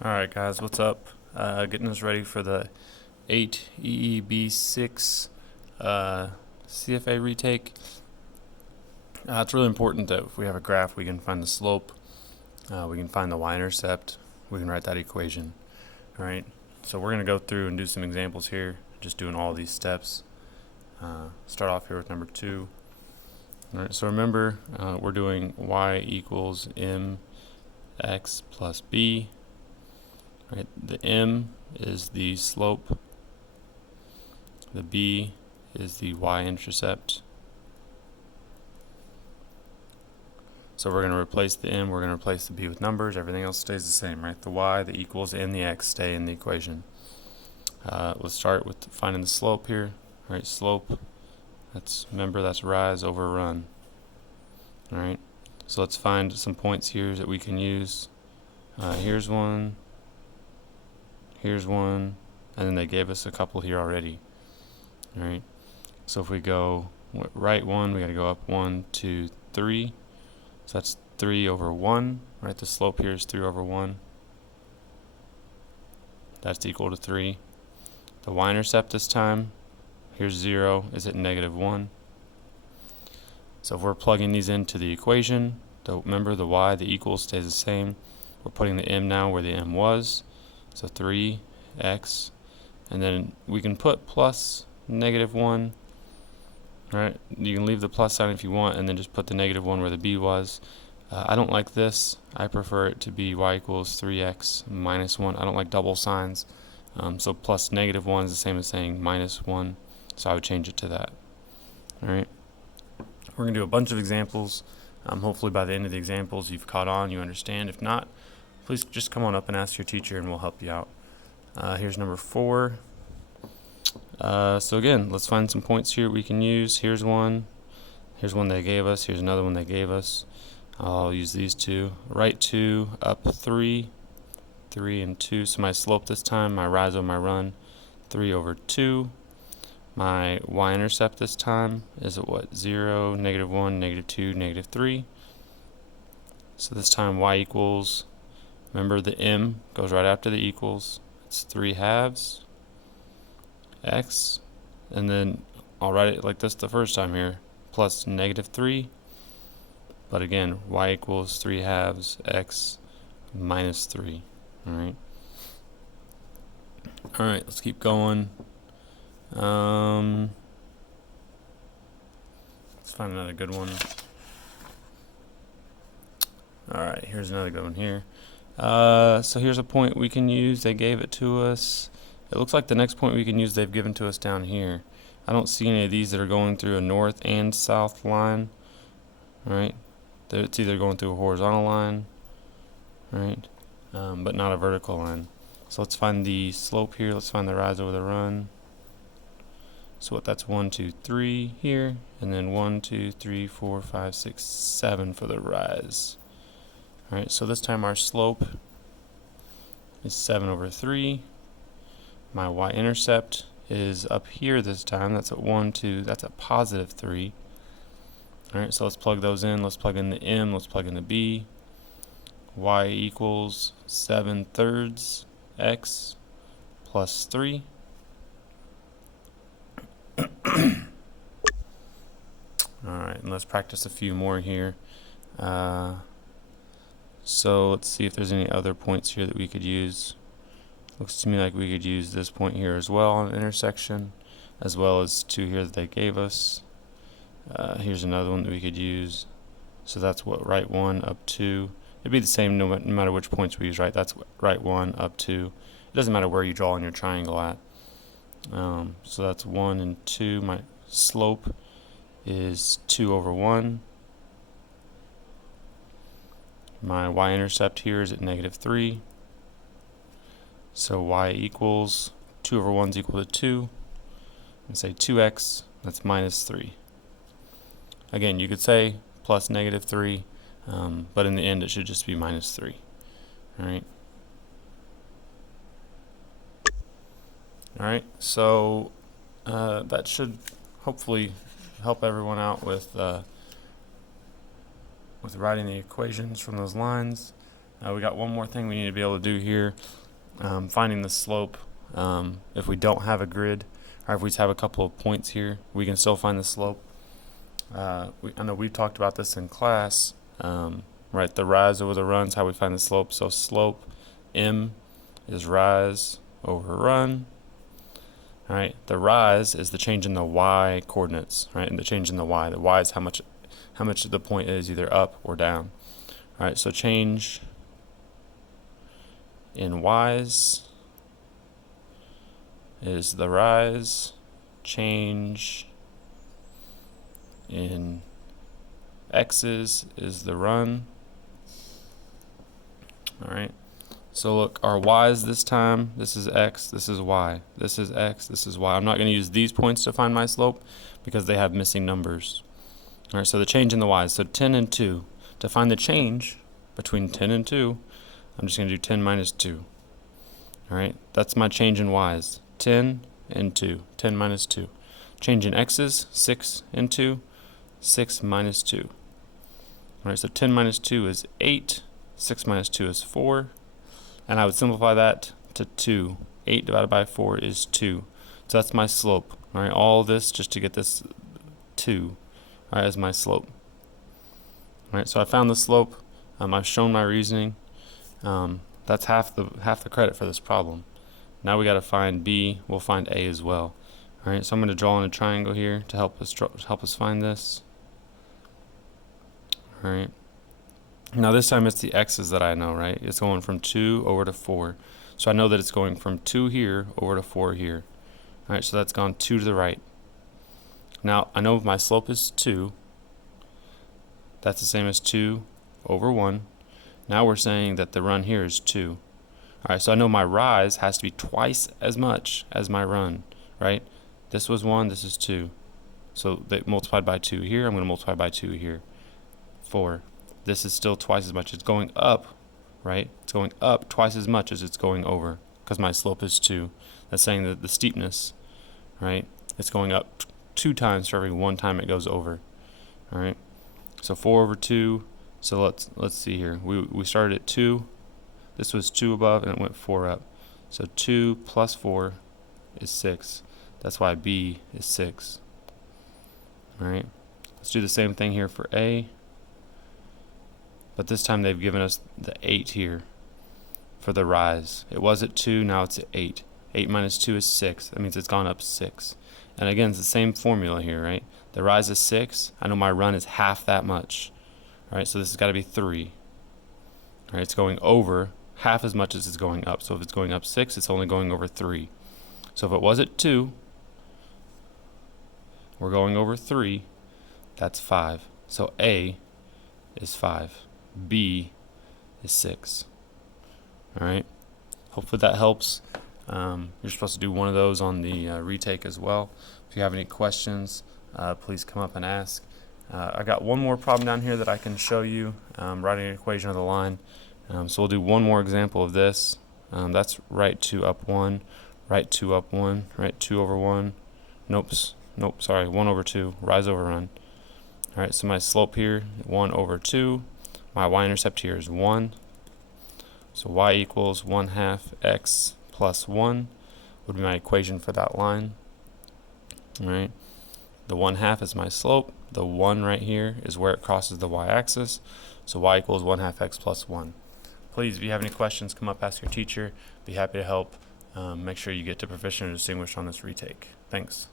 Alright guys, what's up? Getting us ready for the 8.EE.B.6 CFA retake. It's really important that if we have a graph we can find the slope, we can find the y-intercept, we can write that equation. Alright, so we're going to go through and do some examples here, just doing all these steps. Start off here with number 2. Alright, so remember we're doing y equals mx plus b. Right, the m is the slope, the b is the y-intercept. So we're going to replace the m, we're going to replace the b with numbers, everything else stays the same, right? The y, the equals, and the x stay in the equation. Let's start with finding the slope here. Right, slope, remember that's rise over run. Alright, so let's find some points here that we can use. Here's one, and then they gave us a couple here already. Alright, so if we go right 1, we got to go up 1, 2, 3. So that's 3 over 1. Right, the slope here is 3 over 1. That's equal to 3. The y-intercept this time, here's 0, is at -1. So if we're plugging these into the equation, remember the y, the equals stays the same. We're putting the m now where the m was. So 3x, and then we can put plus -1, right? You can leave the plus sign if you want, and then just put the -1 where the b was. I don't like this. I prefer it to be y equals 3x minus 1. I don't like double signs. So plus -1 is the same as saying -1, so I would change it to that. Alright, we're going to do a bunch of examples. Hopefully by the end of the examples you've caught on, you understand. If not, please just come on up and ask your teacher and we'll help you out. Here's number 4. So again, let's find some points here we can use. Here's one they gave us, here's another one they gave us. I'll use these two. Right 2, up 3, 3 and 2. So my slope this time, my rise over my run, 3 over 2. My y-intercept this time is at what? 0, -1, -2, -3. So this time y equals, remember the m goes right after the equals. It's 3/2 x, and then I'll write it like this the first time here, plus -3. But again, y equals 3/2 x minus 3. Alright, let's keep going. Let's find another good one. Alright, here's another good one here. So here's a point we can use. They gave it to us. It looks like the next point we can use they've given to us down here. I don't see any of these that are going through a north and south line. Right? It's either going through a horizontal line, right? But not a vertical line. So let's find the slope here. Let's find the rise over the run. So that's 1, 2, 3 here, and then 1, 2, 3, 4, 5, 6, 7 for the rise. Alright, so this time our slope is 7 over 3. My y-intercept is up here this time. That's at 1, 2, that's a positive 3. Alright, so let's plug those in. Let's plug in the m, let's plug in the b. Y equals 7/3 x plus 3. Alright, and let's practice a few more here. So let's see if there's any other points here that we could use. Looks to me like we could use this point here as well on an intersection, as well as 2 here that they gave us. Here's another one that we could use. So that's what, right 1 up 2. It'd be the same no matter which points we use, right? That's right 1 up 2. It doesn't matter where you draw in your triangle at. So that's 1 and 2. My slope is 2 over 1. My y-intercept here is at -3. So y equals 2 over 1 is equal to 2. And say 2x, that's minus 3. Again, you could say plus -3, but in the end it should just be minus 3. Alright. Alright, so that should hopefully help everyone out with writing the equations from those lines. We got one more thing we need to be able to do here. Finding the slope. If we don't have a grid, or if we just have a couple of points here, we can still find the slope. I know we've talked about this in class, right? The rise over the run is how we find the slope. So slope, m, is rise over run. All right, the rise is the change in the y coordinates, right? And the change in the y. The y is how much the point is, either up or down. All right, so change in y's is the rise. Change in x's is the run. All right. So look, our y's this time, this is x, this is y, this is x, this is y. I'm not going to use these points to find my slope because they have missing numbers. All right, so the change in the y's, so 10 and 2. To find the change between 10 and 2, I'm just going to do 10 minus 2. All right, that's my change in y's, 10 and 2, 10 minus 2. Change in x's, 6 and 2, 6 minus 2. All right, so 10 minus 2 is 8, 6 minus 2 is 4. And I would simplify that to 2. 8 divided by 4 is 2. So that's my slope. All right, all this just to get this 2, all right, as my slope. All right, so I found the slope. I've shown my reasoning. That's half the credit for this problem. Now we got to find B. We'll find A as well. All right, so I'm going to draw in a triangle here to help us find this. All right. Now this time it's the x's that I know, right? It's going from 2 over to 4. So I know that it's going from 2 here over to 4 here. All right, so that's gone 2 to the right. Now I know my slope is 2. That's the same as 2 over 1. Now we're saying that the run here is 2. All right, so I know my rise has to be twice as much as my run, right? This was 1, this is 2. So they multiplied by 2 here. I'm going to multiply by 2 here. 4. This is still twice as much. It's going up, right? It's going up twice as much as it's going over because my slope is 2. That's saying that the steepness, right? It's going up 2 times for every 1 time it goes over. All right. So 4 over 2. So let's see here. We started at 2. This was 2 above and it went 4 up. So 2 plus 4 is 6. That's why B is 6. All right. Let's do the same thing here for A. But this time they've given us the 8 here for the rise. It was at 2, now it's at 8. 8 minus 2 is 6. That means it's gone up 6. And again, it's the same formula here, right? The rise is 6. I know my run is half that much. All right, so this has got to be 3. All right, it's going over half as much as it's going up. So if it's going up 6, it's only going over 3. So if it was at 2, we're going over 3. That's 5. So A is 5. B is 6. All right. Hopefully that helps. You're supposed to do one of those on the retake as well. If you have any questions, please come up and ask. I got one more problem down here that I can show you, writing an equation of the line. So we'll do one more example of this. That's right 2 up 1, right 2 up 1, right 2 over 1. Nope, sorry, 1 over 2, rise over run. All right, so my slope here, 1 over 2. My y-intercept here is 1. So y equals 1/2 x plus 1 would be my equation for that line. All right. The 1/2 is my slope. The 1 right here is where it crosses the y-axis. So y equals 1/2 x plus 1. Please, if you have any questions, come up, ask your teacher. Be happy to help. Make sure you get to proficient or distinguished on this retake. Thanks.